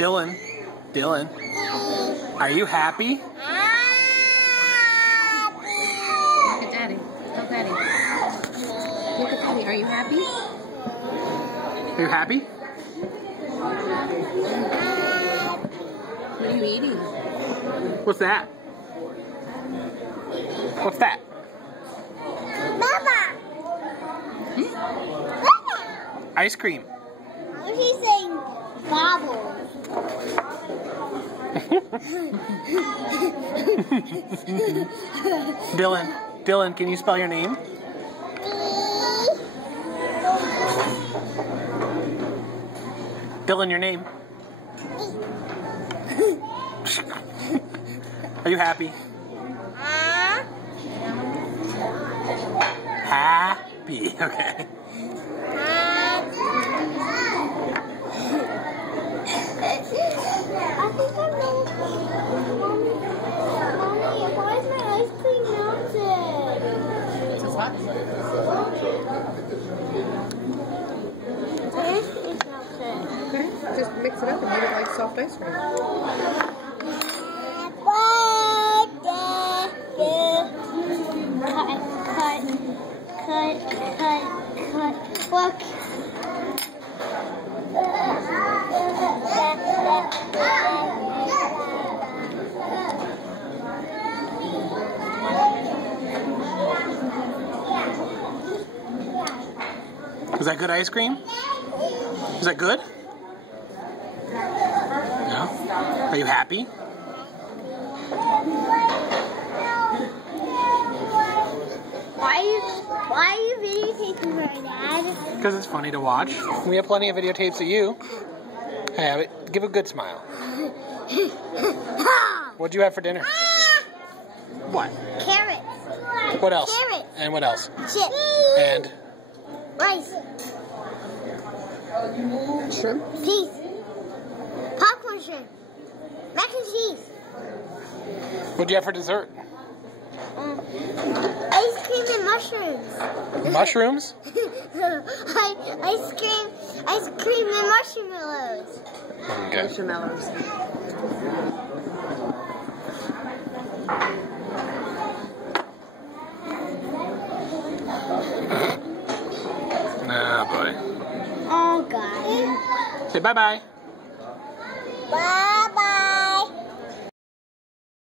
Dylan, are you happy? Look at Daddy. Tell Daddy. Look at Daddy. Are you happy? Are you happy? What are you eating? What's that? What's that? Mama! Hmm? Ice cream. He's saying bobbles. Dylan, can you spell your name? Dylan, your name. Are you happy? Happy, okay. I think I'm Mommy, why is my ice cream melted? It's hot. My ice cream's melted. Okay. Just mix it up and make it like soft ice cream. Cut. Look. Is that good ice cream? Is that good? No? Are you happy? Why are you videotaping her, Dad? Because it's funny to watch. We have plenty of videotapes of you. Hey, give a good smile. What'd you have for dinner? What? Carrots. What else? Carrots. And what else? Chips. And Rice. Shrimp. Peas. Popcorn shrimp. Mac and cheese. what'd you have for dessert? Ice cream and mushrooms. Mushrooms? Ice cream and marshmallows. Okay. Marshmallows. Ah, boy. Oh, God. Say bye-bye. Bye.